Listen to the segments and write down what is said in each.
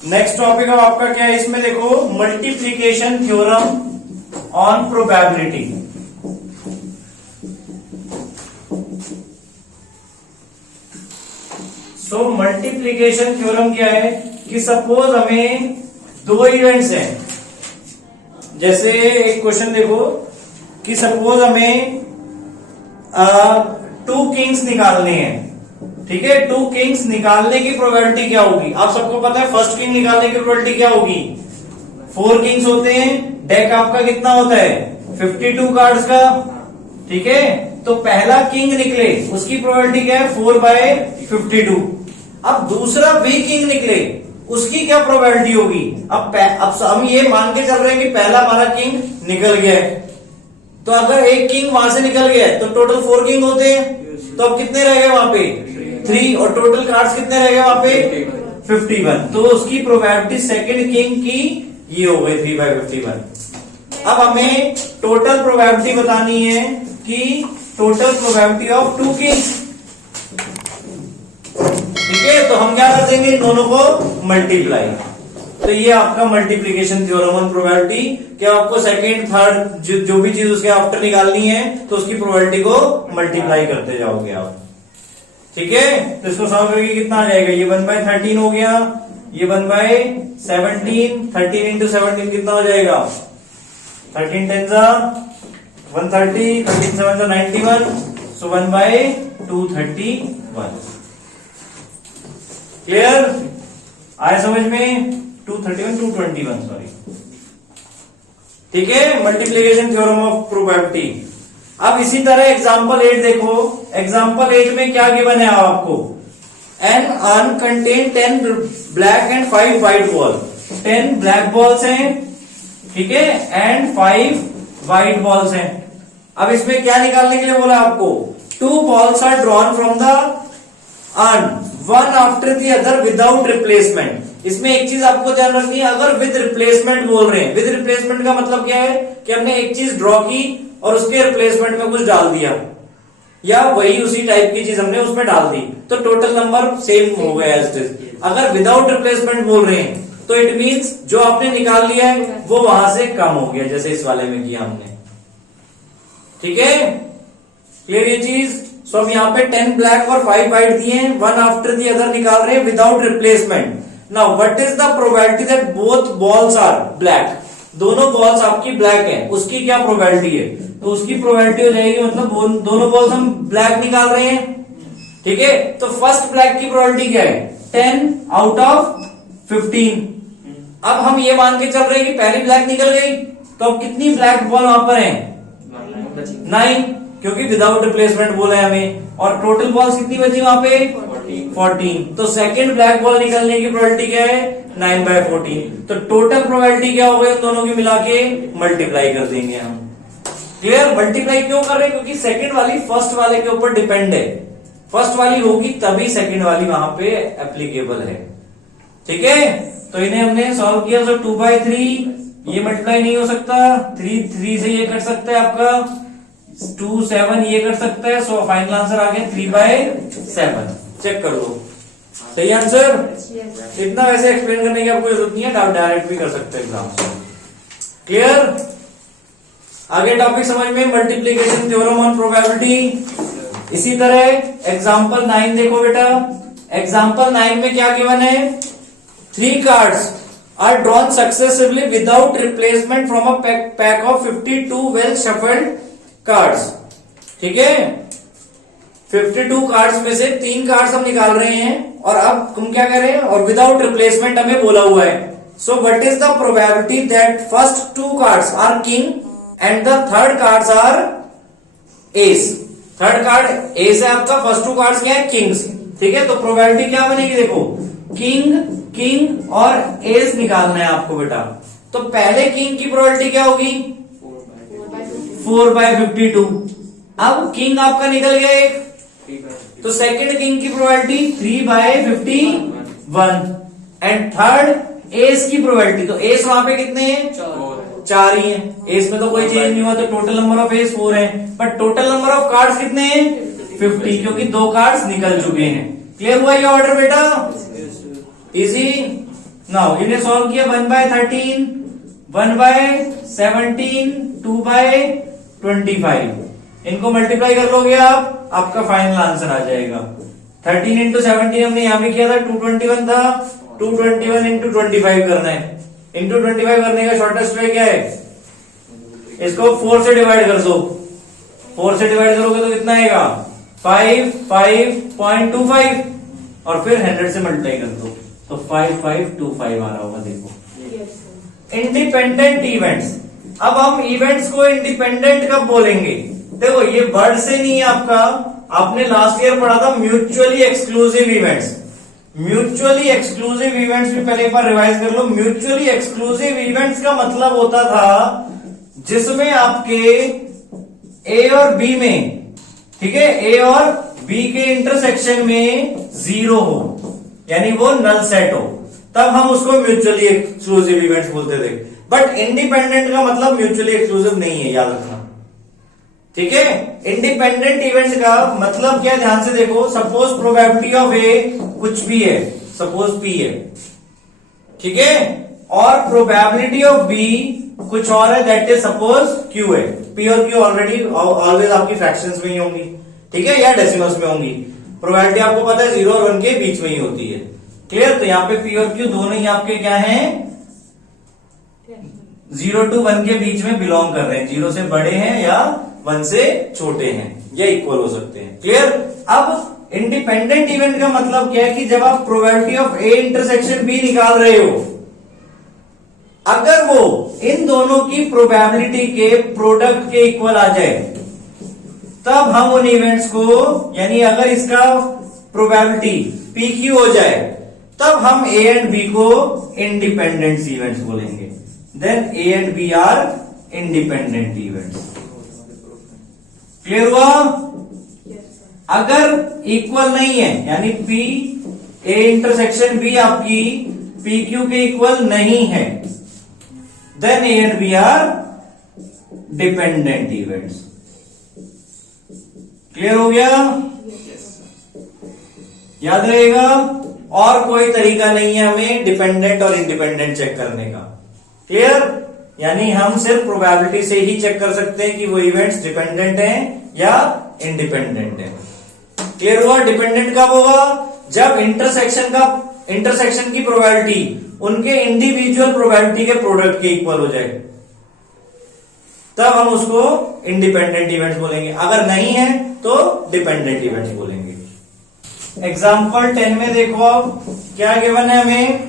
Next topic अब आपका क्या है, इसमें देखो multiplication theorem on probability. So multiplication theorem क्या है कि सपोज हमें दो इवेंट्स हैं, जैसे एक क्वेश्चन देखो कि सपोज हमें 2 किंग्स निकालने हैं, ठीक है। 2 किंग्स निकालने की प्रोबेबिलिटी क्या होगी, आप सबको पता है फर्स्ट किंग निकालने की प्रोबेबिलिटी क्या होगी, 4 किंग्स होते हैं, डेक आपका कितना होता है 52 कार्ड्स का, ठीक है। तो पहला किंग निकले उसकी प्रोबेबिलिटी क्या है 4/52। अब दूसरा भी किंग निकले उसकी क्या प्रोबेबिलिटी होगी, अब हम ये मान के चल रहे हैं कि पहला हमारा किंग निकल गया है, तो अगर एक किंग वहां से निकल गया है तो टोटल 4 किंग होते हैं, तो अब कितने रह गए वहां पे 3, और टोटल कार्ड्स कितने रह गए वहां पे 51। तो उसकी प्रोबेबिलिटी सेकंड किंग की ये हो गई 3/51। अब हमें टोटल प्रोबेबिलिटी बतानी है कि टोटल प्रोबेबिलिटी ऑफ 2 किंग्स, ठीक है। तो हम क्या कर देंगे, इन दोनों को मल्टीप्लाई। तो ये आपका मल्टीप्लीकेशन थ्योरम ऑन प्रोबेबिलिटी, क्या आपको सेकंड थर्ड जो भी चीज उसके आफ्टर निकालनी है तो उसकी प्रोबेबिलिटी को मल्टीप्लाई करते जाओगे आप, ठीक है। तो इसको सॉल्व करके कितना आ जाएगा, ये 1/13 हो गया, ये 1/17, 13 इंटू 17 कितना हो जाएगा 13 10 130, 13 7 91, सो 1/231। क्लियर आया समझ में, 221 सॉरी, ठीक है। Multiplication theorem of probability. अब इसी तरह एग्जांपल 8 देखो, एग्जांपल 8 में क्या गिवन है आपको, an urn contain 10 black and 5 white ball, 10 black balls हैं, ठीक है, एंड 5 व्हाइट बॉल्स हैं। अब इसमें क्या निकालने के लिए बोला आपको, 2 balls are drawn from the urn, one after the other without replacement. इसमें एक चीज आपको ध्यान रखनी है, अगर विद रिप्लेसमेंट बोल रहे हैं, विद रिप्लेसमेंट का मतलब क्या है कि हमने एक चीज ड्रॉ की और उसके रिप्लेसमेंट में कुछ डाल दिया, या वही उसी टाइप की चीज हमने उसमें डाल दी, तो टोटल नंबर सेम हो गया एज इट इज। अगर विदाउट रिप्लेसमेंट बोल रहे हैं तो इट मींस जो आपने निकाल लिया है वो वहां से कम हो गया, जैसे इस वाले में किया हमने, ठीक है। क्लियर ये चीज। सो हम यहाँ पे 10 ब्लैक और 5 व्हाइट दिए हैं, वन आफ्टर दी अदर निकाल रहे हैं without replacement. Now what is the probability that both balls are black, दोनों बॉल्स आपकी ब्लैक है, उसकी क्या प्रोबेबिलिटी है, तो उसकी प्रोबेबिलिटी हो जाएगी, मतलब दोनों बॉल्स हम ब्लैक निकाल रहे हैं, ठीक है। तो फर्स्ट ब्लैक की प्रोबेबिलिटी क्या है 10 आउट ऑफ 15। अब हम ये मान के चल रहे हैं कि पहली ब्लैक निकल गई, तो अब कितनी ब्लैक बॉल वहां पर है 9, क्योंकि विदाउट रिप्लेसमेंट बोला है हमें, और टोटल बॉल्स कितनी बची वहां पे 14। तो सेकंड ब्लैक बॉल निकलने की प्रोबेबिलिटी क्या है 9/14। तो टोटल प्रोबेबिलिटी क्या हो गई उन दोनों की मिला के मल्टीप्लाई कर देंगे हम। क्लियर, मल्टीप्लाई क्यों कर रहे हैं, क्योंकि सेकंड वाली फर्स्ट वाले के ऊपर डिपेंड है, फर्स्ट वाली होगी तभी सेकंड वाली वहां पे एप्लीकेबल है, ठीक है। तो इन्हें हमने सॉल्व किया, तो 2/3 ये मल्टीप्लाई नहीं हो सकता, 3 से ये कट सकता है आपका, 2 7 ये कर सकता है, सो फाइनल आंसर आ गया 3/7। चेक कर लो सही आंसर। इतना वैसे एक्सप्लेन करने की आपको जरूरत नहीं है, आप डायरेक्ट भी कर सकते हैं एग्जाम से। क्लियर, आगे टॉपिक समझ में, मल्टीप्लीकेशन थ्योरम ऑन प्रोबेबिलिटी। इसी तरह एग्जांपल 9 देखो बेटा, एग्जांपल 9 में क्या गिवन है, 3 cards are drawn successively without replacement from a pack of 52 well shuffled cards, ठीक है। 52 कार्ड्स में से 3 कार्ड्स हम निकाल रहे हैं, और अब हम क्या करें, और विदाउट रिप्लेसमेंट हमें बोला हुआ है। So what is the probability that first 2 cards are king and the third cards are ace. Third card ace है आपका, फर्स्ट 2 कार्ड्स क्या है किंग्स, ठीक है। तो प्रोबेबिलिटी क्या बनेगी, देखो किंग किंग और एस निकालना है आपको बेटा। तो पहले किंग की प्रोबेबिलिटी क्या होगी 4/52। अब किंग आपका निकल गया एक, तो सेकंड किंग की प्रोबेबिलिटी 3/51, एंड थर्ड एस की प्रोबेबिलिटी, तो एस वहां पे कितने हैं 4 ही है, एस में तो कोई चेंज नहीं हुआ, तो टोटल नंबर ऑफ एस 4 है, but total number of cards कितने हैं 50, क्योंकि 2 कार्ड्स निकल चुके हैं। क्लियर हुआ ये ऑर्डर बेटा, इजी। नाउ इन्हें सॉल्व किया 1/13, 1/17, 2/25, इनको मल्टीप्लाई कर लोगे आप, आपका फाइनल आंसर आ जाएगा। 13 इंटू 17 हमने यहां भी किया था, 221 था, 221 इंटू 25 करना है। इंटू 25 करने का शॉर्टेस्ट वे क्या है, इसको 4 से डिवाइड कर दो, 4 से डिवाइड करोगे तो कितना आएगा 5.25 और फिर 100 से मल्टीप्लाई कर दो तो 5525 आ रहा होगा। देखो इंडिपेंडेंट इवेंट्स, अब हम इवेंट्स को इंडिपेंडेंट कब बोलेंगे, देखो ये वर्ड से नहीं है आपका, आपने लास्ट ईयर पढ़ा था mutually exclusive events. Mutually exclusive events भी पहले एक बार रिवाइज कर लो। म्यूचुअली एक्सक्लूसिव इवेंट्स का मतलब होता था जिसमें आपके ए और बी में, ठीक है, ए और बी के इंटरसेक्शन में 0 हो, यानी वो नल सेट हो, तब हम उसको म्यूचुअली एक्सक्लूसिव इवेंट्स बोलते थे। बट इंडिपेंडेंट का मतलब म्यूचुअली एक्सक्लूसिव नहीं है, याद रखना, ठीक है। इंडिपेंडेंट इवेंट का मतलब क्या, ध्यान से देखो। सपोज प्रोबेबिलिटी ऑफ ए कुछ भी है, सपोज पी है, ठीक है, और प्रोबेबिलिटी ऑफ बी कुछ और है, दैट इज सपोज क्यू है। पी और क्यू ऑलरेडी ऑलवेज आपकी फ्रैक्शंस में ही होंगी, ठीक है, या डेसिमल्स में होंगी। प्रोबेबिलिटी आपको पता है 0 और 1 के बीच में ही होती है, क्लियर। तो यहाँ पे पी और क्यू दोनों ही आपके क्या हैं, 0 to 1 के बीच में बिलोंग कर रहे हैं, 0 से बड़े हैं या 1 से छोटे हैं, या इक्वल हो सकते हैं, क्लियर। अब इंडिपेंडेंट इवेंट का मतलब क्या है कि जब आप probability of A intersection B निकाल रहे हो, अगर वो इन दोनों की प्रोबेबिलिटी के प्रोडक्ट के इक्वल आ जाए, तब हम उन इवेंट्स को, यानी अगर इसका प्रोबेबिलिटी पी क्यू हो जाए, तब हम ए एंड बी को इंडिपेंडेंट इवेंट्स बोलेंगे। Then A and B are independent events, clear हुआ। अगर इक्वल नहीं है, यानी पी ए इंटरसेक्शन बी आपकी पी क्यू के इक्वल नहीं है, then A and B are dependent events, clear हो गया, याद रहेगा। और कोई तरीका नहीं है हमें डिपेंडेंट और इंडिपेंडेंट चेक करने का, क्लियर। यानी हम सिर्फ प्रोबेबिलिटी से ही चेक कर सकते हैं कि वो इवेंट्स डिपेंडेंट हैं या इंडिपेंडेंट हैं, क्लियर हुआ। डिपेंडेंट कब होगा, जब इंटरसेक्शन की प्रोबेबिलिटी उनके इंडिविजुअल प्रोबेबिलिटी के प्रोडक्ट के इक्वल हो जाए, तब हम उसको इंडिपेंडेंट इवेंट्स बोलेंगे। अगर नहीं है तो डिपेंडेंट इवेंट्स बोलेंगे। एग्जाम्पल 10 में देखो अब क्या गिवन है हमें,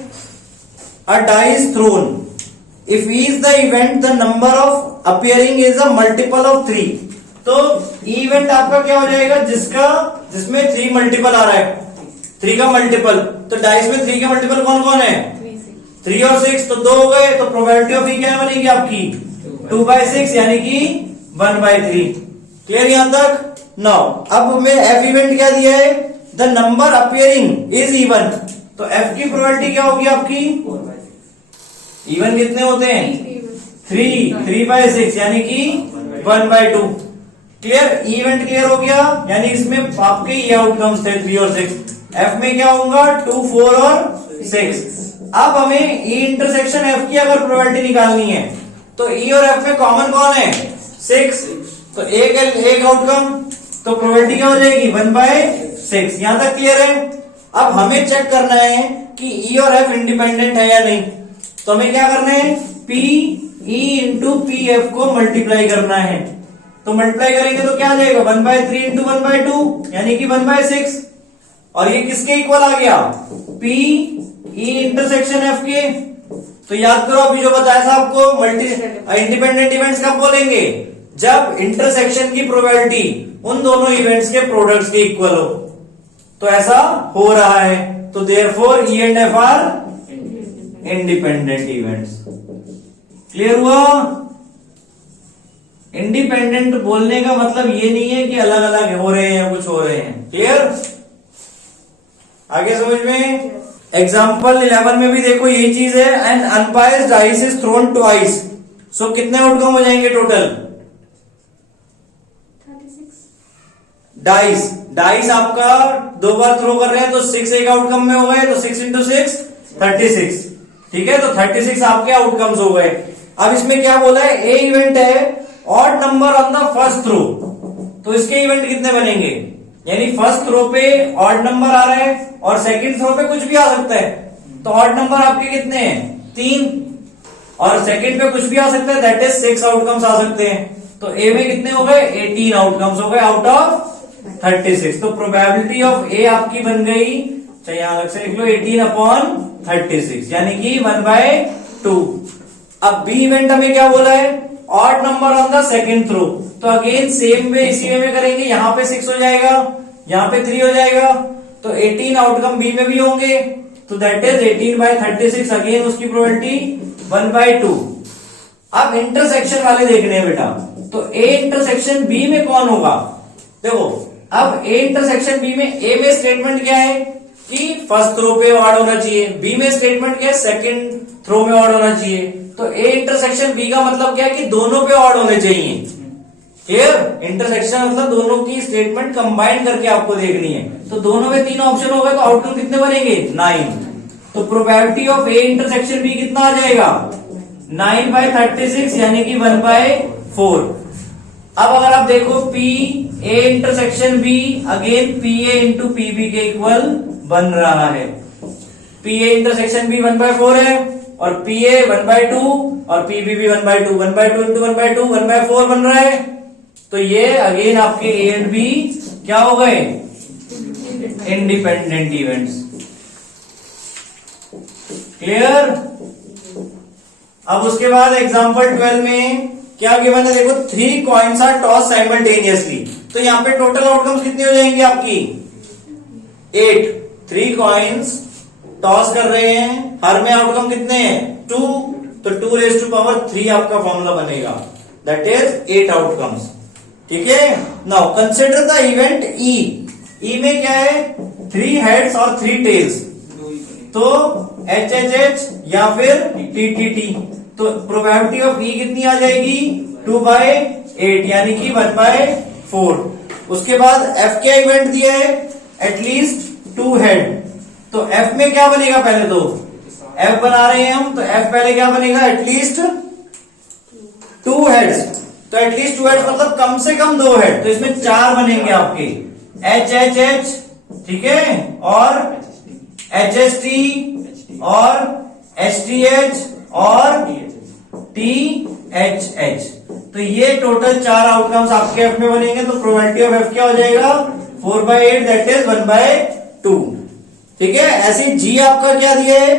a dice thrown, if is the event the number of appearing is a multiple of 3, तो इवेंट आपका क्या हो जाएगा, जिसमें 3 मल्टीपल आ रहा है, 3 का मल्टीपल। तो डाइस में 3 के मल्टीपल कौन कौन है, 3 और 6, तो 2 हो गए। तो प्रोबेबिलिटी ऑफ ई क्या बनेगी आपकी 2/6, यानी कि 1/3, क्लियर यहां तक। नाउ अब हमें एफ इवेंट क्या दिया है, the number appearing is even, तो एफ की प्रोबेबिलिटी क्या होगी आपकी, इवन कितने होते हैं 3/6, यानी कि 1/2, क्लियर। इवेंट क्लियर हो गया, यानी इसमें आपके ये आउटकम्स थे 3 और 6। एफ में क्या होगा 2, 4 और 6। अब हमें ई इंटरसेक्शन एफ की अगर प्रोबेबिलिटी निकालनी है, तो ई और एफ में कॉमन कौन है 6, तो एक आउटकम, तो प्रोबेबिलिटी क्या हो जाएगी 1/6। यहां तक क्लियर है। अब हमें चेक करना है कि ई और एफ इंडिपेंडेंट है या नहीं, तो हमें क्या करना है, P E into P F को मल्टीप्लाई करना है। तो मल्टीप्लाई करेंगे तो क्या आ जाएगा 1/3 इंटू 1/2, यानी कि 1/6। और ये किसके इक्वल आ गया, पी ई इंटरसेक्शन एफ के। तो याद करो अभी जो बताया था आपको, इंडिपेंडेंट इवेंट्स कब बोलेंगे, जब इंटरसेक्शन की प्रोबेबिलिटी उन दोनों इवेंट्स के प्रोडक्ट्स के इक्वल हो। तो ऐसा हो रहा है, तो therefore E and F R independent events, clear हुआ। इंडिपेंडेंट बोलने का मतलब ये नहीं है कि अलग अलग हो रहे हैं, कुछ हो रहे हैं, क्लियर। आगे समझ में। एग्जाम्पल 11 में भी देखो यही चीज है, an unbiased dice is thrown twice, so कितने आउटकम हो जाएंगे टोटल, 36 डाइस आपका 2 बार थ्रो कर रहे हैं, तो 6 एक आउटकम में हो गए, तो 6 इंटू 6 36। ठीक है, तो 36 आपके आउटकम्स हो गए। अब इसमें क्या बोला है, ए इवेंट है odd number on the first throw, तो इसके इवेंट कितने बनेंगे, यानी फर्स्ट थ्रो पे ऑड नंबर आ रहा है और सेकंड थ्रो पे कुछ भी आ सकता है, तो ऑड नंबर आपके कितने हैं, 3, और सेकंड पे कुछ भी आ सकता है, दैट इज 6 आउटकम्स आ सकते हैं। तो ए में कितने हो गए, 18 आउटकम्स हो गए आउट ऑफ 36। तो प्रोबेबिलिटी ऑफ ए आपकी बन गई, चाहे यहां अलग से लिख लो, 18/36, यानी कि 1/2। अब बी इवेंट हमें क्या बोला है, odd number on the second throw, तो अगेन सेम वे इसी वे में करेंगे, यहां पे 6 हो जाएगा, यहां पे 3 हो जाएगा, तो 18 आउटकम बी में भी होंगे, तो दैट इज 18/36, अगेन उसकी प्रोबेबिलिटी 1/2। अब इंटरसेक्शन वाले देखने हैं बेटा, तो ए इंटरसेक्शन बी में कौन होगा, देखो अब ए इंटरसेक्शन बी में, ए में स्टेटमेंट क्या है कि फर्स्ट थ्रो पे ऑड होना चाहिए, बी में स्टेटमेंट क्या है, सेकंड थ्रो में ऑड होना चाहिए, तो ए इंटरसेक्शन बी का मतलब क्या है कि दोनों पे ऑड होने चाहिए। क्लियर, इंटरसेक्शन मतलब दोनों की स्टेटमेंट कंबाइन करके आपको देखनी है, तो दोनों में 3 ऑप्शन हो गए, तो आउटकम कितने बनेंगे, 9। तो probability of A intersection B कितना आ जाएगा, 9/36, यानी कि 1/4। अब अगर आप देखो P A intersection B, again P A into P B के इक्वल बन रहा है, पी ए इंटरसेक्शन बी 1/4 है, और पी ए 1/2 और पी बी भी 1/2, 1/2 इंटू 1/2 1/4 बन रहा है, तो ये अगेन आपके ए एंड बी क्या हो गए, इंडिपेंडेंट इवेंट्स। क्लियर। अब उसके बाद एग्जांपल 12 में क्या गिवन है, देखो 3 कॉइन्स आर टॉस साइमल्टेनियसली, तो यहां पे टोटल आउटकम्स कितनी हो जाएंगी आपकी, 8। 3 कॉइन्स टॉस कर रहे हैं, हर में आउटकम कितने हैं, 2, तो 2⁻³ आपका फॉर्मूला बनेगा, दैट इज 8 आउटकम्स। ठीक है, now consider the event E, E में क्या है, 3 हेड्स और 3 टेल्स, तो HHH या फिर TTT, तो प्रोबेबिलिटी ऑफ ई कितनी आ जाएगी, 2/8, यानी कि 1/4। उसके बाद एफ क्या इवेंट दिया है, एटलीस्ट 2 हेड, तो एफ में क्या बनेगा, पहले तो एफ बना रहे हैं हम, तो एफ पहले क्या बनेगा, एटलीस्ट 2 हेड्स, तो एटलीस्ट 2 हेड्स मतलब कम से कम 2 हेड, तो इसमें 4 बनेंगे आपके, HHH, ठीक है, और HST और HTH और THH, तो ये टोटल 4 आउटकम्स आपके एफ में बनेंगे, तो प्रोबेबिलिटी ऑफ एफ क्या हो जाएगा, 4/8, दैट इज 1/2। ठीक है, ऐसे जी आपका क्या दिया है,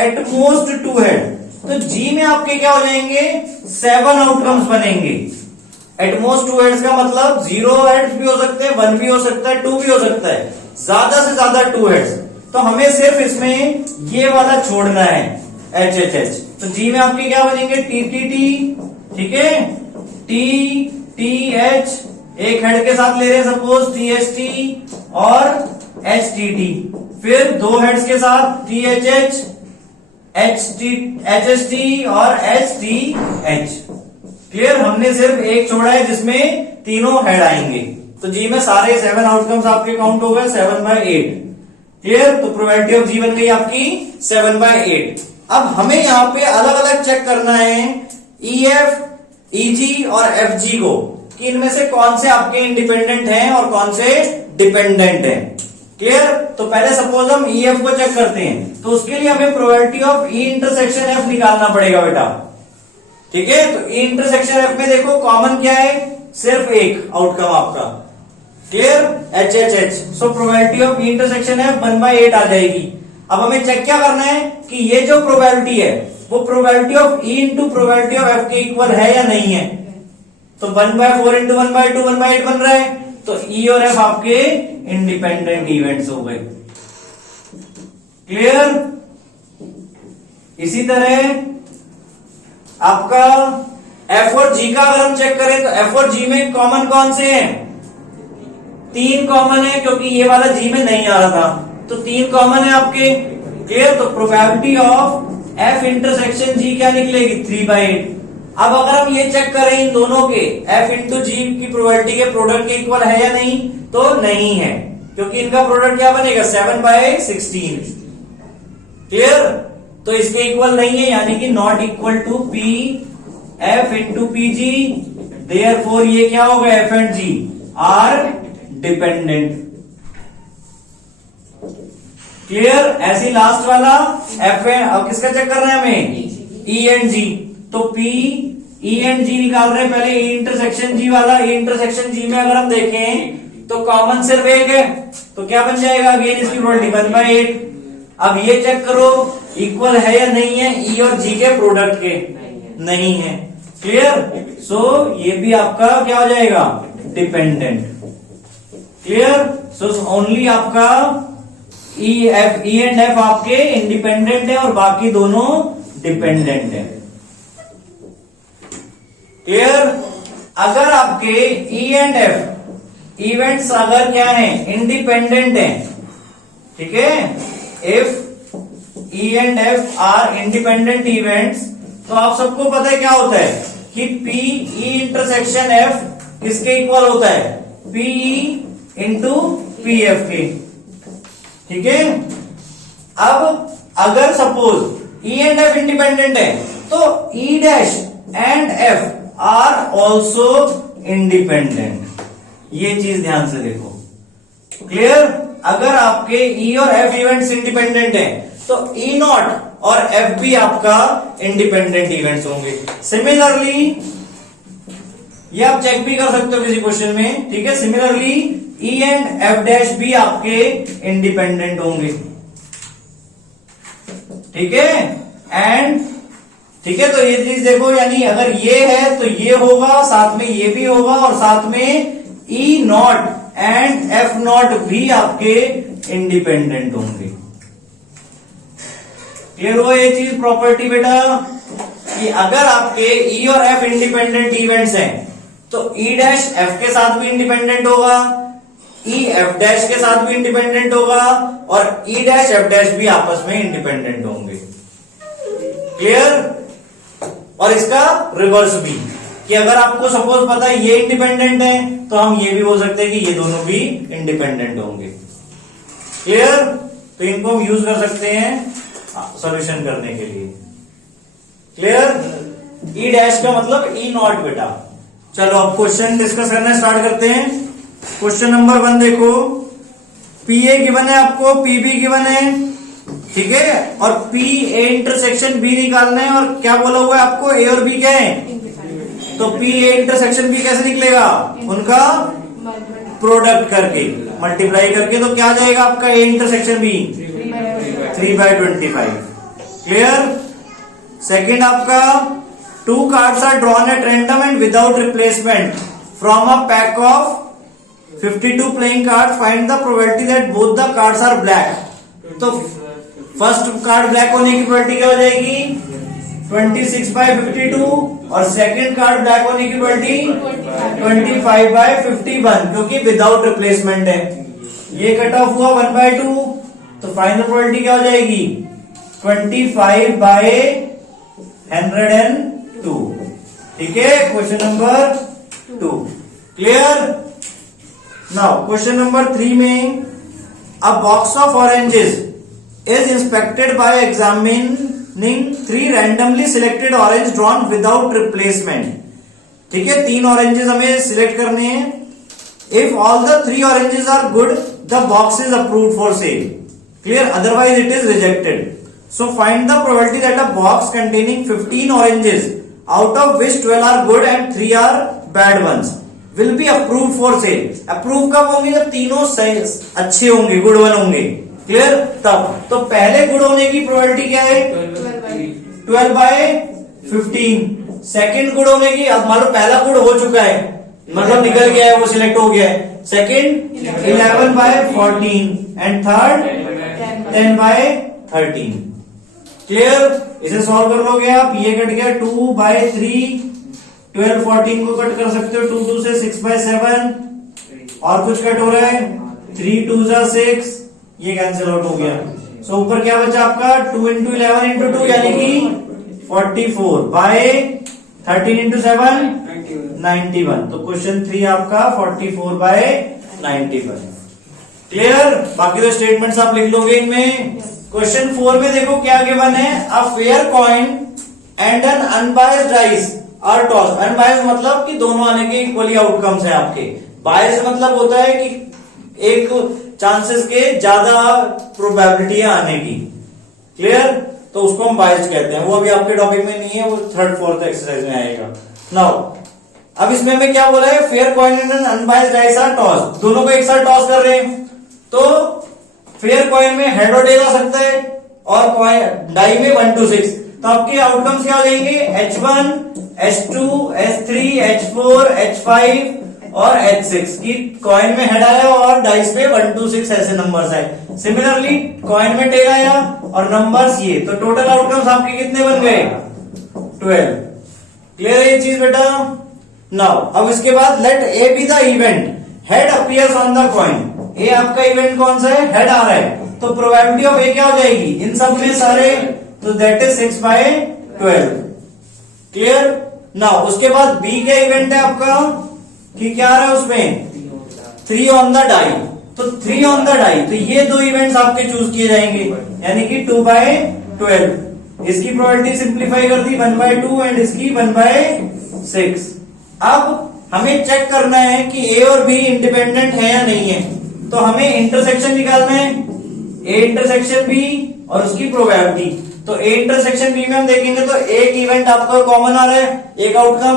एटमोस्ट 2 हेड, तो जी में आपके क्या हो जाएंगे, 7 आउटकम्स बनेंगे। एटमोस्ट 2 हेड्स का मतलब 0 हेड्स भी हो सकते हैं, 1 भी हो सकता है, 2 भी हो सकता है, ज्यादा से ज्यादा 2 हेड्स, तो हमें सिर्फ इसमें ये वाला छोड़ना है, HHH, तो जी में आपके क्या बनेंगे, TTT, ठीक है, TTH, एक हेड के साथ ले रहे हैं सपोज, TST और HTT, फिर 2 हेड्स के साथ THH, HST और HTH। क्लियर, हमने सिर्फ एक छोड़ा है जिसमें तीनों हेड आएंगे, तो जी में सारे 7 आउटकम्स आपके काउंट हो गए, 7/8। क्लियर, तो प्रोबेबिलिटी ऑफ जी बन गई आपकी 7/8। अब हमें यहाँ पे अलग अलग चेक करना है EF, EG और FG को, कि इनमें से कौन से आपके इंडिपेंडेंट हैं और कौन से डिपेंडेंट हैं। क्लियर, तो पहले सपोज हम EF को चेक करते हैं, तो उसके लिए हमें probability of E intersection F निकालना पड़ेगा बेटा। ठीक है, तो E इंटरसेक्शन F में देखो कॉमन क्या है, सिर्फ एक आउटकम आपका, clear, HHH, so probability of E intersection F 1/8 आ जाएगी। अब हमें चेक क्या करना है कि ये जो प्रोबेबिलिटी है वो probability of E into probability of F के इक्वल है या नहीं है, तो 1/4 इंटू 1/2 1/8 बन रहा है, तो E और F आपके इंडिपेंडेंट इवेंट्स हो गए। क्लियर, इसी तरह आपका F और G का अगर हम चेक करें, तो F और G में कॉमन कौन से हैं, 3 कॉमन है, क्योंकि ये वाला G में नहीं आ रहा था, तो 3 कॉमन है आपके। क्लियर, तो probability of F intersection G क्या निकलेगी, 3/8। अब अगर हम ये चेक करें इन दोनों के F इंटू G की प्रोबेबिलिटी के प्रोडक्ट के इक्वल है या नहीं, तो नहीं है, क्योंकि इनका प्रोडक्ट क्या बनेगा, 7/16। क्लियर, तो इसके इक्वल नहीं है, यानी कि not equal to P F into P G, therefore ये क्या होगा, F and G are dependent. Clear? ऐसी लास्ट वाला एफ एंड, अब किसका चेक कर रहे हैं हमें, ई एंड जी। तो पी ई एंड जी निकाल रहे हैं पहले, ई इंटरसेक्शन जी वाला। ई इंटरसेक्शन जी में अगर हम देखें तो कॉमन सिर्फ एक है, तो क्या बन जाएगा अगेन इसकी प्रोबेबिलिटी 1/8। अब ये चेक करो इक्वल है या नहीं है, ई और जी के प्रोडक्ट के, नहीं है। क्लियर? सो ये भी आपका क्या हो जाएगा, डिपेंडेंट। क्लियर? सो ओनली आपका ई एंड एफ आपके इंडिपेंडेंट है और बाकी दोनों डिपेंडेंट है। क्लियर? अगर आपके ई एंड एफ इवेंट्स अगर क्या है, इंडिपेंडेंट है, ठीक है, if E and F R independent events, तो आप सबको पता है क्या होता है कि पी ई इंटरसेक्शन एफ किसके इक्वल होता है, पी इंटू पी एफ के। ठीक है? अब अगर suppose E and F independent है तो ई dash and F R also independent. ये चीज ध्यान से देखो। क्लियर? अगर आपके ई और एफ इवेंट्स इंडिपेंडेंट है तो ई नॉट और एफ भी आपका इंडिपेंडेंट इवेंट्स होंगे। सिमिलरली ये आप चेक भी कर सकते हो किसी क्वेश्चन में, ठीक है। Similarly E and F dash भी आपके इंडिपेंडेंट होंगे, ठीक है। एंड ठीक है, तो ये चीज देखो, यानी अगर ये है तो ये होगा, साथ में ये भी होगा, और साथ में ई नॉट एंड एफ नॉट भी आपके इंडिपेंडेंट होंगे। क्लियर हुआ ये चीज, प्रॉपर्टी बेटा, कि अगर आपके ई और एफ इंडिपेंडेंट इवेंट्स हैं तो ई डैश एफ के साथ भी इंडिपेंडेंट होगा, ई एफ डैश के साथ भी इंडिपेंडेंट होगा, और ई डैश एफ डैश भी आपस में इंडिपेंडेंट होंगे। क्लियर? और इसका रिवर्स भी, कि अगर आपको सपोज पता है ये इंडिपेंडेंट है तो हम ये भी बोल सकते हैं कि ये दोनों भी इंडिपेंडेंट होंगे। क्लियर? तो इनको हम यूज कर सकते हैं सॉल्यूशन करने के लिए। क्लियर? ई डैश का मतलब ई नॉट बेटा। चलो अब क्वेश्चन डिस्कस करना स्टार्ट करते हैं। क्वेश्चन नंबर 1 देखो, पी ए गिवन है आपको, पी बी गिवन है, ठीक है, और पी ए इंटरसेक्शन बी निकालना है, और क्या बोला हुआ है आपको, ए और बी क्या है, तो पी ए इंटरसेक्शन बी कैसे निकलेगा, उनका प्रोडक्ट करके, मल्टीप्लाई करके, तो क्या आ जाएगा आपका A intersection B 3/25। Clear? Second आपका 2 cards are drawn at random and without replacement from a pack of 52 playing cards. Find the probability that both the cards are black. तो फर्स्ट कार्ड ब्लैक होने की probability क्या हो जाएगी, 26/52, और second card black होने की प्रोबेबिलिटी 25/51, क्योंकि विदाउट रिप्लेसमेंट है। ये कट ऑफ हुआ 1/2, तो फाइनल प्रोबेबिलिटी क्या हो जाएगी, 25/102। ठीक है, question number 2। Clear? Now question number 3 में, अ box of oranges is inspected by examining 3 randomly selected orange drawn without replacement. ठीक है, 3 ऑरेंजेस हमें सिलेक्ट करने हैं। If all the 3 oranges are good, the box is approved for sale. Clear? Otherwise it is rejected. So find the probability that a box containing 15 oranges, out of which 12 are good and 3 are bad ones, will be approved for sale. Approve कब होंगे, जब तीनों अच्छे होंगे, good one होंगे। Clear? तब तो पहले गुड होने की प्रोबेबिलिटी क्या है, 12/15। सेकंड गुड होने की, अब मान लो पहला गुड हो चुका है, मतलब निकल गया है, वो सिलेक्ट हो गया है। Second 11/14 and third 10/13। क्लियर? इसे सॉल्व कर लोगे आप, ये कट गया 2/3, 12 14 को कट कर सकते हो 2 से 6/7, और कुछ कट हो रहा है 3 2 6, ये कैंसिल आउट हो गया। सो ऊपर क्या बचा आपका, 2 × 11 × 2 यानी कि 44/13 × 7 91। तो क्वेश्चन 3 आपका 44/91। क्लियर? बाकी तो स्टेटमेंट्स आप लिख लोगे इनमें। क्वेश्चन 4 में देखो क्या गिवन है, a fair coin and an unbiased dice are toss. Unbiased मतलब कि दोनों आने के इक्वली आउटकम्स है आपके, बायस्ड मतलब होता है कि एक चांसेस के ज्यादा प्रोबेबिलिटी है आने की। क्लियर, तो उसको हम बायस्ड कहते हैं। वो अभी आपके टॉपिक में नहीं है, वो थर्ड फोर्थ एक्सरसाइज में आएगा। नाउ अब इसमें हमें क्या बोला है, fair coin and unbiased dice are toss, दोनों को एक साथ टॉस कर रहे हैं। तो फेयर कॉइन में हेड और टेल आ सकता है और कॉइन डाई में 1 to 6। तो आपके आउटकम्स क्या लेंगे, H1, H2, H3, H4, H5 और H6 की कॉइन में हेड आया और डाइस पे 1 to 6 ऐसे नंबर्स आए। सिमिलरली कॉइन में टेल आया और नंबर्स ये, तो टोटल आउटकम्स आपके कितने बन गए, 12। क्लियर है ये चीज बेटा। नाउ अब इसके बाद let A be the event head appears on the coin. A आपका इवेंट कौन सा है, हेड आ रहा है, तो प्रोबेबिलिटी ऑफ ए क्या हो जाएगी, इन सब में सारे, तो दैट इज 6/12। क्लियर। नाउ उसके बाद बी का इवेंट है आपका कि क्या आ रहा है उसमें 3 ऑन द डाई, तो 3 ऑन द डाई, तो ये दो इवेंट्स आपके चूज किए जाएंगे, यानी कि 2/12। इसकी प्रोबेबिलिटी सिंप्लीफाई कर दी 1/2 एंड इसकी 1/6। अब हमें चेक करना है कि ए और बी इंडिपेंडेंट है या नहीं है, तो हमें इंटरसेक्शन निकालना है, ए इंटरसेक्शन बी और उसकी प्रोबेबिलिटी। तो ए इंटरसेक्शन बी में हम देखेंगे तो एक इवेंट आपका कॉमन आ रहा है, एक outcome,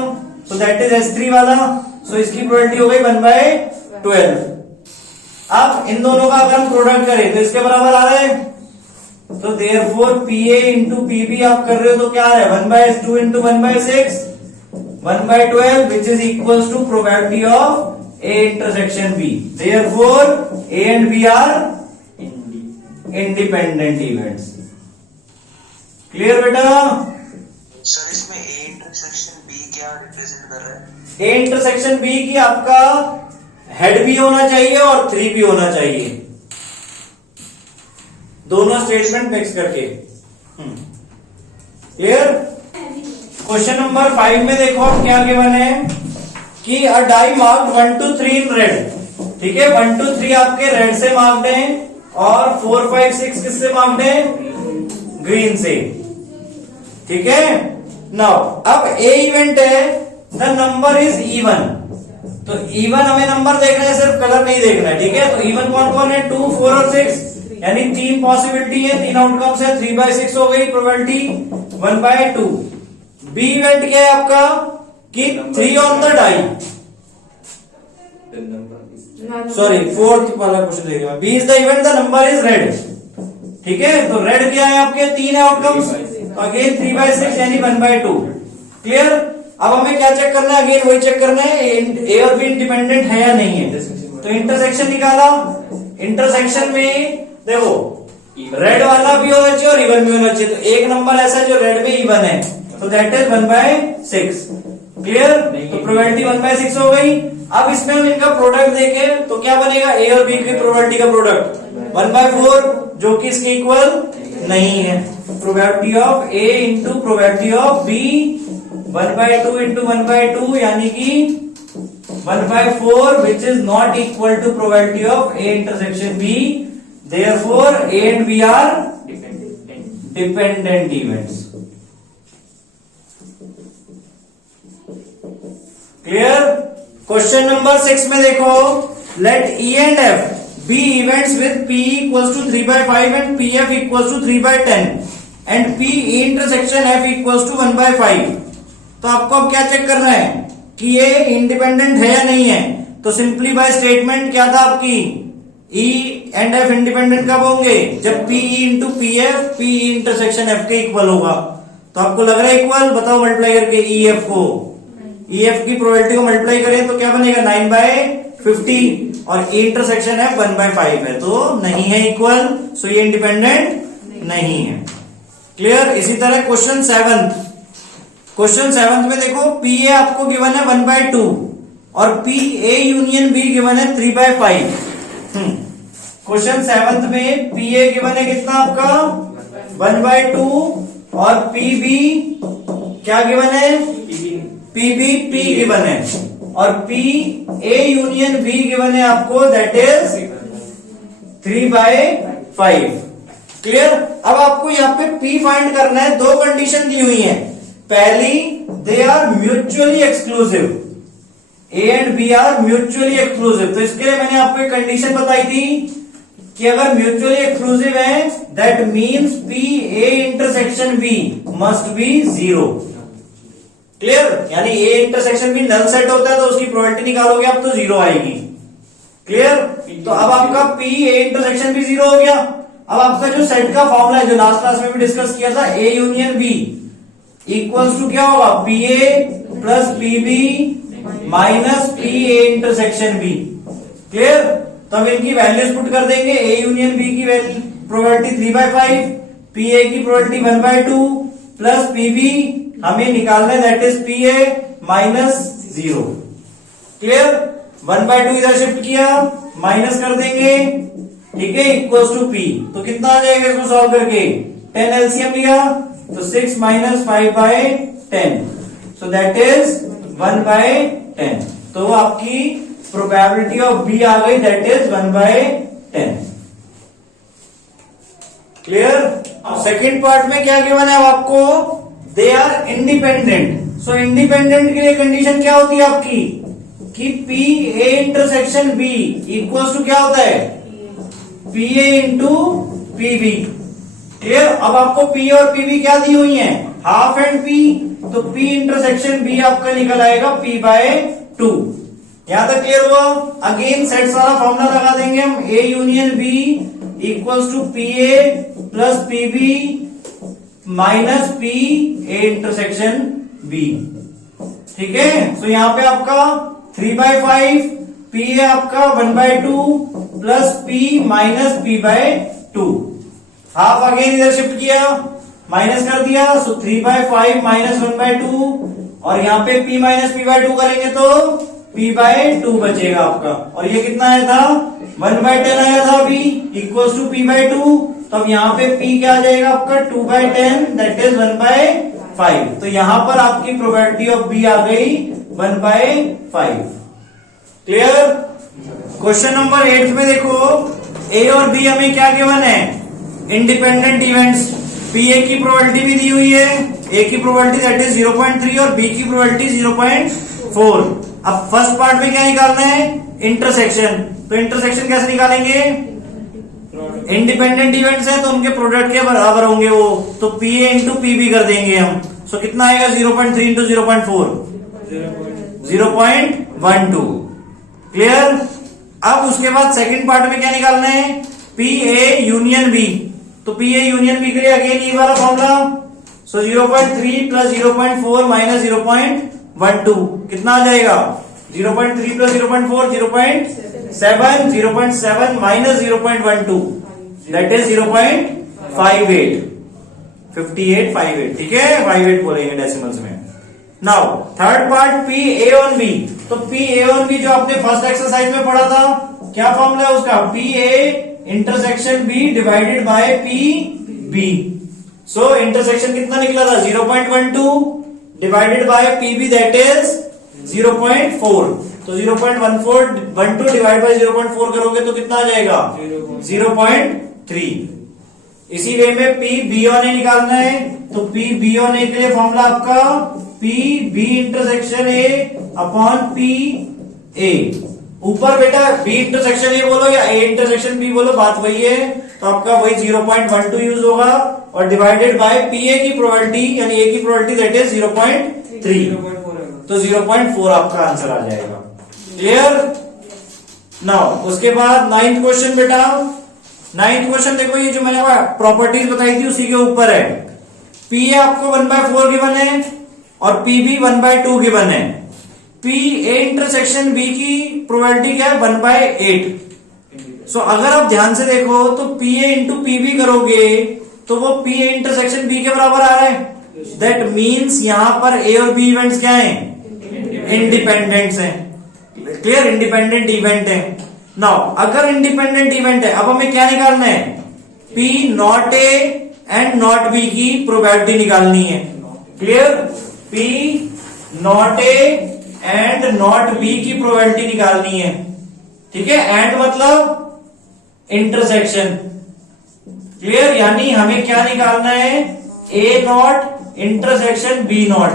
so that is S3 वाला, सो इसकी प्रोबेबिलिटी हो गई 1/12। अब इन दोनों का अगर हम प्रोडक्ट करें तो इसके बराबर आ रहा है, तो देयरफॉर PA इंटू PB आप कर रहे हो तो क्या आ रहा है 1/2 into 1/6, 1/12 which is equals to probability of A intersection B. Therefore A and B are independent events. Clear बेटा। सर इसमें A इंटरसेक्शन B क्या रिप्रेजेंट कर रहा है? A इंटरसेक्शन B की आपका हेड भी होना चाहिए और 3 भी होना चाहिए, दोनों स्टेटमेंट मिक्स करके। क्लियर। क्वेश्चन नंबर 5 में देखो अब क्या गिवन है कि a die marked 1 to 3 in red. ठीक है, 1 to 3 आपके रेड से मार्क्ड है और 4, 5, 6 किससे मार्क्ड है, ग्रीन से। ठीक है। नाउ अब ए इवेंट है, द नंबर इज इवन, तो इवन हमें नंबर देखना है, सिर्फ कलर नहीं देखना है। ठीक है, तो इवन कौन कौन है, 2, 4 और 6, यानी 3 पॉसिबिलिटी है, 3 आउटकम्स है, 3/6 हो गई प्रोबेबिलिटी 1/2। बी इवेंट क्या है आपका कि 3 on the die, sorry 4th वाला क्वेश्चन देखिए, B is the event, the number is red. ठीक है, तो रेड क्या है आपके 3 है आउटकम्स, तो अगेन 3/6 यानी 1/2। क्लियर। अब हमें क्या चेक करना है, अगेन वही चेक करना है ए और बी इंडिपेंडेंट है या नहीं है। तो इंटरसेक्शन निकाला, इंटरसेक्शन में देखो रेड वाला भी होना चाहिए और इवन भी होना चाहिए, तो एक नंबर ऐसा है जो रेड में इवन है, तो दैट इज 1/6। क्लियर, तो प्रोबेबिलिटी 1/6 हो गई। अब इसमें हम इनका प्रोडक्ट देखें तो क्या बनेगा, ए और बी की प्रोबेबिलिटी का प्रोडक्ट 1/4, जो कि इसके इक्वल नहीं है। Probability of A into probability of B 1/2 into 1/2 यानी कि 1/4 which is not equal to probability of A intersection B. Therefore A and B are dependent events. Clear. Question number 6 में देखो, let E and F be events with P equals to 3/5 and PF equals to 3/10 and P intersection F equals to 1/5। तो आपको अब क्या check करना है कि ये इंडिपेंडेंट है या नहीं है। तो सिंपली बाय स्टेटमेंट क्या था आपकी, E एंड F इंडिपेंडेंट कब होंगे, जब P into PF P intersection F के इक्वल होगा। तो आपको लग रहा है इक्वल, बताओ मल्टीप्लाई करके EF को, EF की प्रोबेबिलिटी को मल्टीप्लाई करें तो क्या बनेगा 9/50 और E इंटरसेक्शन है 1/5 है, तो नहीं है इक्वल, सो ये इंडिपेंडेंट नहीं है। क्लियर। इसी तरह क्वेश्चन 7 में देखो, PA आपको गिवन है 1/2 और PA यूनियन B गिवन है 3/5। क्वेश्चन 7 में PA गिवन है कितना आपका 1/2 और PB क्या गिवन है, PB P गिवन है और PA यूनियन B गिवन है आपको, दैट इज 3/5। क्लियर। अब आपको यहाँ पे P फाइंड करना है। दो कंडीशन दी हुई है। पहली, they are mutually exclusive, A and B are mutually exclusive. तो इसके लिए मैंने आपको एक कंडीशन बताई थी कि अगर म्यूचुअली एक्सक्लूसिव है that means P A intersection B must be 0। Clear, यानी A intersection B null set होता है तो उसकी प्रोबेबिलिटी निकालोगे आप तो 0 आएगी। क्लियर। तो अब आपका पी ए इंटरसेक्शन बी 0 हो गया। अब आपका जो सेट का फॉर्मूला है जो लास्ट क्लास में भी डिस्कस किया था, A union B equals to क्या होगा, P A plus P B minus P A intersection B. Clear. तो अब इनकी वैल्यूज पुट कर देंगे। ए यूनियन बी की वैल्यू प्रोबेबिलिटी 3/5, पी ए की प्रोबेबिलिटी 1/2 प्लस पी बी हमें निकालना है that is P A minus 0। Clear. 1/2 इधर शिफ्ट किया, माइनस कर देंगे, ठीक है, इक्वल्स टू पी। तो कितना आ जाएगा इसको सॉल्व करके, 10 एलसीएम लिया तो 6 माइनस 5/10, सो दैट इज 1/10। तो आपकी प्रोबेबिलिटी ऑफ बी आ गई that is 1/10। Clear. Second part में क्या गिवन है अब आपको, they are independent. So independent के लिए कंडीशन क्या होती है आपकी कि P A intersection B equals to क्या होता है, P A into P B. Clear. अब आपको पी और पी बी क्या दी हुई है, हाफ एंड पी, तो पी इंटरसेक्शन बी आपका निकल आएगा p/2। यहां तक क्लियर हुआ। अगेन सेट्स वाला फॉर्मूला लगा देंगे हम, A union B equals to P A plus P B minus P A intersection B. ठीक है। सो यहां पे आपका 3/5, पी ए आपका 1/2 plus P minus p/2, half again इधर शिफ्ट किया, माइनस कर दिया, सो 3/5 माइनस 1/2 और यहाँ पे p माइनस p/2 करेंगे तो p/2 बचेगा आपका। और ये कितना आया था, 1/10 आया था अभी, इक्वल्स टू p/2। तो अब यहाँ पे p क्या आ जाएगा आपका 2/10 दैट इज 1/5। तो यहां पर आपकी प्रोबेबिलिटी ऑफ b आ गई 1/5। क्लियर। क्वेश्चन नंबर 8 में देखो, ए और बी हमें क्या गिवन है, इंडिपेंडेंट इवेंट्स। पी ए की प्रोबेबिलिटी भी दी हुई है, ए की प्रोबेबिलिटी दैट इज 0.3 और बी की प्रोबेबिलिटी 0.4। अब फर्स्ट पार्ट में क्या निकालना है, इंटरसेक्शन। तो इंटरसेक्शन कैसे निकालेंगे, इंडिपेंडेंट इवेंट्स है तो उनके प्रोडक्ट के बराबर होंगे वो, तो P A into P B कर देंगे हम। सो कितना आएगा 0.3 इंटू 0.4, 0.12। क्लियर। अब उसके बाद सेकंड पार्ट में क्या निकालना है, पी ए यूनियन बी। तो पी ए यूनियन बी के लिए अगेन ये वाला फॉर्मूला, सो 0.3 प्लस 0.4 माइनस 0.12 कितना आ जाएगा, 0.3 प्लस 0.4 0.7, 0.7 माइनस 0.12 दैट इज 0.58, 58। ठीक है, 58 बोलेंगे डेसिमल्स में। Now third part P A on B. तो पी ए ऑन बी जो आपने फर्स्ट एक्सरसाइज में पढ़ा था, क्या फॉर्मूला है उसका, P A intersection B divided by P B. So intersection कितना निकला था, 0.12 divided by P B that is 0.4। तो 0.12 डिवाइड बाय 0.4 करोगे तो कितना आ जाएगा, 0.3। इसी वे में पी बी ऑन ए निकालना है, तो पी बी ऑन ए के लिए फॉर्मूला आपका P B intersection A upon P A. ऊपर बेटा बी इंटरसेक्शन ए बोलो या ए इंटरसेक्शन बी बोलो, बात वही है। तो आपका वही 0.12 यूज होगा और डिवाइडेड बाय पी ए की प्रोबेबिलिटी, यानी ए की प्रोबेबिलिटी दैट इज 0.3, तो 0.4 आपका आंसर आ जाएगा। क्लियर। नाउ उसके बाद 9th क्वेश्चन बेटा, 9th क्वेश्चन देखो, ये जो मैंने प्रॉपर्टीज बताई थी उसी के ऊपर है। पी ए आपको 1/4 गिवन है और पी बी 1/2 गिवन है। पी ए इंटरसेक्शन बी की प्रोबेबिलिटी क्या है, 1/8। सो अगर आप ध्यान से देखो तो P A into P B करोगे तो वो पी ए इंटरसेक्शन बी के बराबर आ रहा है। दैट मीन्स यहां पर ए और बी इवेंट्स क्या है, इंडिपेंडेंट्स हैं। क्लियर, इंडिपेंडेंट इवेंट है। नाउ अगर इंडिपेंडेंट इवेंट है, अब हमें क्या निकालना है, P not a and not B की प्रोबेबिलिटी निकालनी है। Clear, P not a and not B की प्रोबेबिलिटी निकालनी है। ठीक है, एंड मतलब इंटरसेक्शन, क्लियर, यानी हमें क्या निकालना है, A not intersection B not.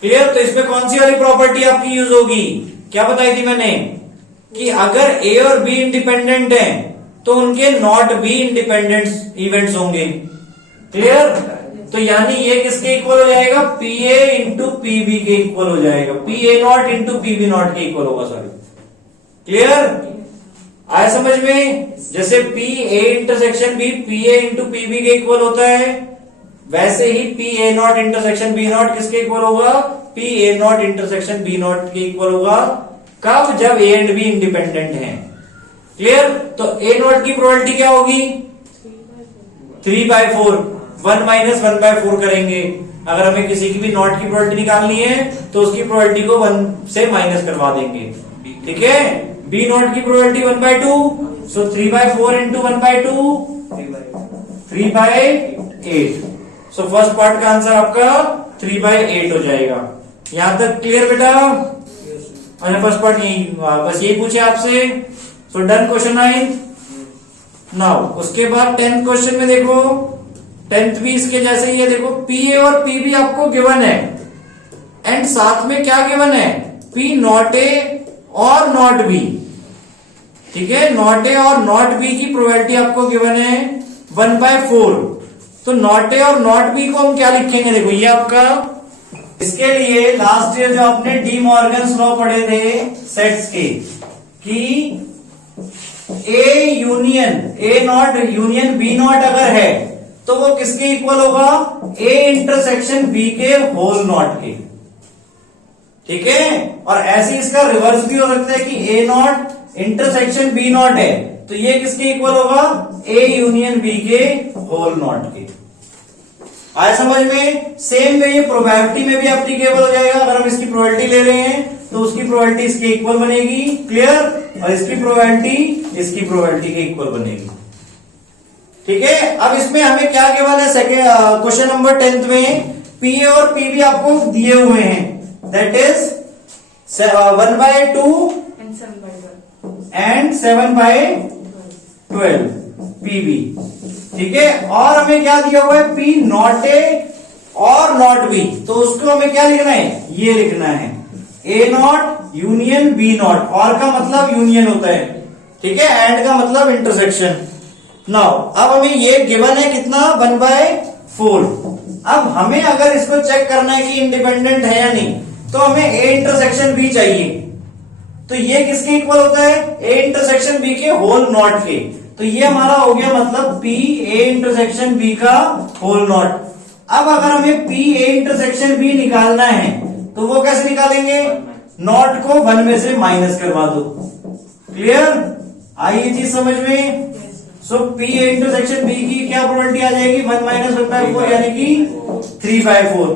Clear, तो इसमें कौन सी वाली प्रॉपर्टी आपकी यूज होगी, क्या बताई थी मैंने कि अगर ए और बी इंडिपेंडेंट हैं तो उनके नॉट बी इंडिपेंडेंट इवेंट्स होंगे। क्लियर, तो यानी ये किसके इक्वल हो जाएगा, P A into P B के इक्वल हो जाएगा, P A not into P B not के इक्वल होगा, सॉरी। क्लियर, आया समझ में, जैसे P A intersection B P A into P B के इक्वल होता है, वैसे ही P A not intersection B not किसके इक्वल होगा, P A not intersection B not के इक्वल होगा। कब, जब ए एंड बी इंडिपेंडेंट हैं। क्लियर, तो ए नॉट की प्रोबेबिलिटी क्या होगी, 3/4, 1 माइनस 1/4 करेंगे। अगर हमें किसी की भी नॉट की प्रोबेबिलिटी निकालनी है तो उसकी प्रोबेबिलिटी को 1 से माइनस करवा देंगे। ठीक है, बी नॉट की प्रोबेबिलिटी 1/2, सो 3/4 इंटू 1/2 3/8। सो फर्स्ट पार्ट का आंसर आपका 3/8 हो जाएगा। यहां तक क्लियर बेटा? अच्छा, फर्स्ट पार्ट यही, बस यही पूछे आपसे। So done question 9। नाउ उसके बाद 10th क्वेश्चन में देखो, 10th भी इसके जैसे ही है। देखो, पी ए और पी बी आपको गिवन है एंड साथ में क्या गिवन है, पी नॉट ए और नॉट बी। ठीक है, नॉट ए और नॉट बी की प्रोबेबिलिटी आपको गिवन है 1/4। तो नॉट ए और नॉट बी को हम क्या लिखेंगे, देखो ये आपका, इसके लिए लास्ट ईयर जो आपने डी मॉर्गन्स लॉ पढ़े थे सेट्स के, कि A union A not union B not अगर है तो वो किसके इक्वल होगा, ए इंटरसेक्शन बी के होल नॉट के। ठीक है, और ऐसे इसका रिवर्स भी हो सकता है कि ए नॉट इंटरसेक्शन बी नॉट है तो ये किसके इक्वल होगा, ए यूनियन बी के होल नॉट के। आया समझ में? सेम वे ये प्रोबेबिलिटी में भी एप्लीकेबल हो जाएगा। अगर हम इसकी प्रोबेबिलिटी ले रहे हैं तो उसकी प्रोबेबिलिटी इसके इक्वल बनेगी। क्लियर, और इसकी प्रोबेबिलिटी इसकी प्रोबेबिलिटी के इक्वल बनेगी। ठीक है, अब इसमें हमें क्या गिवन है, सेकेंड क्वेश्चन नंबर 10th में पी ए और पी बी आपको दिए हुए हैं, दैट इज 1/2 एंड 7/12 पीबी। ठीक है, और हमें क्या दिया हुआ है, पी नॉट ए और नॉट बी, तो उसको हमें क्या लिखना है, ये लिखना है A not union B not. और का मतलब यूनियन होता है, ठीक है, एंड का मतलब इंटरसेक्शन। नाउ अब हमें ये गिवन है कितना, 1/4। अब हमें अगर इसको चेक करना है कि इंडिपेंडेंट है या नहीं, तो हमें ए इंटरसेक्शन बी चाहिए। तो ये किसके इक्वल होता है, ए इंटरसेक्शन बी के होल नॉट के। तो ये हमारा हो गया मतलब पी ए इंटरसेक्शन बी का होल नॉट। अब अगर हमें पी ए इंटरसेक्शन बी निकालना है तो वो कैसे निकालेंगे, नॉट को 1 में से माइनस करवा दो। क्लियर, आई ये चीज समझ में? सो पी ए इंटरसेक्शन बी की क्या प्रोबेबिलिटी आ जाएगी, 1 माइनस 1/4 यानी कि 3/4।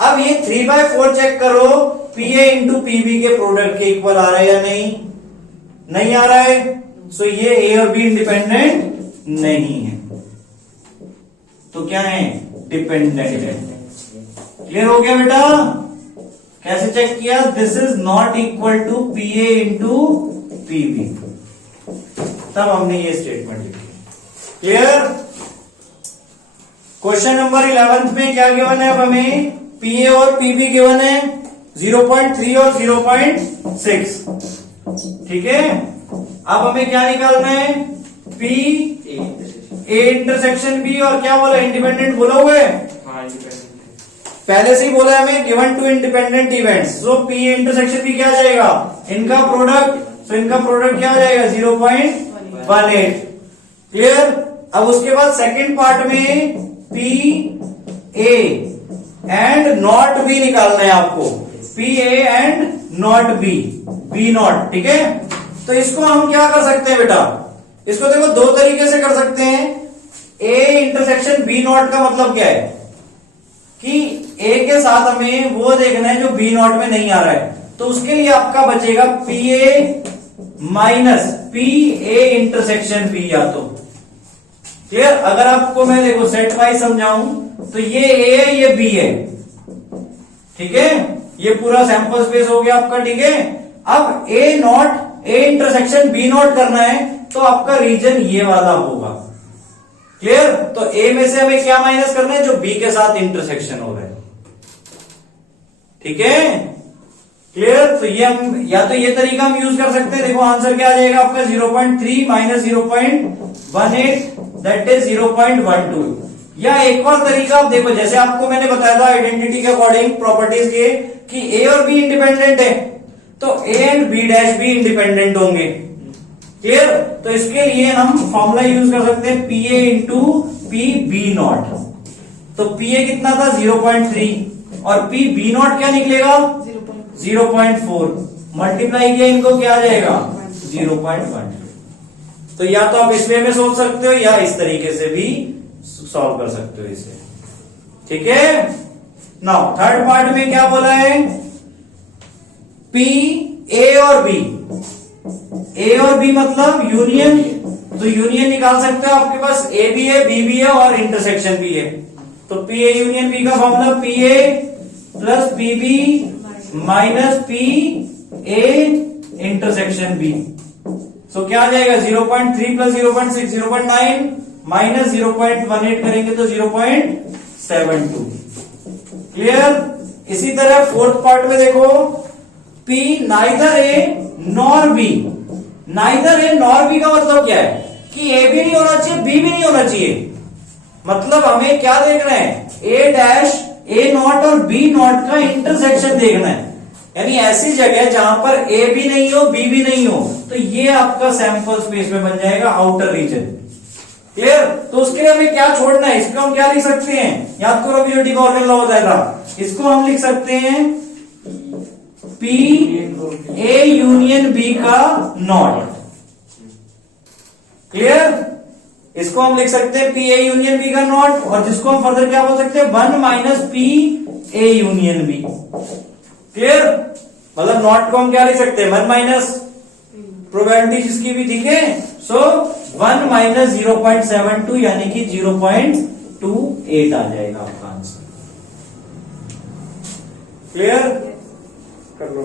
अब ये 3/4 चेक करो P A into P B के प्रोडक्ट के इक्वल आ रहा है या नहीं, नहीं आ रहा है। सो ये ए और बी इंडिपेंडेंट नहीं है, तो क्या है, डिपेंडेंट है। क्लियर हो गया बेटा? कैसे चेक किया, this is not equal to P A into P B, तब हमने ये स्टेटमेंट लिखी। क्लियर? क्वेश्चन नंबर 11 में क्या गिवन है, अब हमें पी ए और पी बी गिवन है 0.3 और 0.6। ठीक है, अब हमें क्या निकालना है, पी ए इंटरसेक्शन बी और क्या बोला, इंडिपेंडेंट बोला हुआ है, पहले से ही बोला है हमें, given two independent events. So P A intersection B क्या आ जाएगा, इनका प्रोडक्ट, सो इनका प्रोडक्ट क्या आ जाएगा, 0.18। क्लियर, अब उसके बाद सेकंड पार्ट में P A and not B निकालना है आपको, P A and not B, B not. ठीक है, तो इसको हम क्या कर सकते हैं बेटा, इसको देखो दो तरीके से कर सकते हैं। ए इंटरसेक्शन बी नॉट का मतलब क्या है कि ए के साथ हमें वो देखना है जो बी नॉट में नहीं आ रहा है, तो उसके लिए आपका बचेगा P A minus P A intersection B, या तो। क्लियर, अगर आपको मैं देखो सेट वाइज समझाऊं तो ये ए है, ये बी है। ठीक है, ये पूरा सैंपल स्पेस हो गया आपका। ठीक है, अब A not A intersection B not करना है तो आपका रीजन ये वाला होगा। क्लियर? तो ए में से हमें क्या माइनस करना है? जो बी के साथ इंटरसेक्शन हो रहा है। ठीक है, क्लियर? तो ये हम या तो ये तरीका हम यूज कर सकते हैं। देखो आंसर क्या आ जाएगा आपका 0.3 माइनस 0.18 दैट इज 0.12। या एक और तरीका आप देखो, जैसे आपको मैंने बताया था आइडेंटिटी के अकॉर्डिंग प्रॉपर्टीज के कि ए और बी इंडिपेंडेंट है, तो ए एंड बी डैश भी इंडिपेंडेंट होंगे। क्लियर? तो इसके लिए हम फॉर्मूला यूज कर सकते हैं P A into P B not. तो पी ए कितना था? 0.3 और पी बी नॉट क्या निकलेगा? 0.4। मल्टीप्लाई किया इनको क्या आ जाएगा? 0.1। तो या तो आप इस वे में सोच सकते हो या इस तरीके से भी सॉल्व कर सकते हो इसे। ठीक है, नाउ थर्ड पार्ट में क्या बोला है? पी ए और बी, ए और बी मतलब यूनियन। तो यूनियन निकाल सकते हो, आपके पास ए भी है, बी भी है और इंटरसेक्शन भी है। तो पी ए यूनियन बी का formula P A plus P B minus P A intersection B. So क्या आ जाएगा? 0.3 प्लस 0.6 0.9 माइनस 0.18 करेंगे तो 0.72। क्लियर? इसी तरह फोर्थ पार्ट में देखो, P neither A nor be. Neither A nor be का मतलब क्या है? कि ए भी नहीं होना चाहिए, बी भी नहीं होना चाहिए। मतलब हमें क्या देखना है? ए डैश, ए नॉट और बी नॉट का इंटरसेक्शन देखना है। यानी ऐसी जगह जहां पर ए भी नहीं हो, बी भी नहीं हो, तो ये आपका सैंपल स्पेस में बन जाएगा आउटर रीजन। क्लियर? तो उसके लिए हमें क्या छोड़ना है? इसको हम क्या लिख सकते हैं? याद करो अभी जो डिकॉर्डियन लॉ होता था, इसको हम लिख सकते हैं पी ए यूनियन बी का नॉट। क्लियर? इसको हम लिख सकते हैं पी ए यूनियन बी का नॉट, और जिसको हम फर्दर क्या बोल सकते हैं? 1 minus P A union B. Clear? मतलब नॉट को हम क्या लिख सकते हैं? 1 माइनस प्रोबेबिलिटी जिसकी भी, ठीक है? सो 1 माइनस 0.72 यानी कि 0.28 आ जाएगा आपका आंसर। क्लियर? कर लो।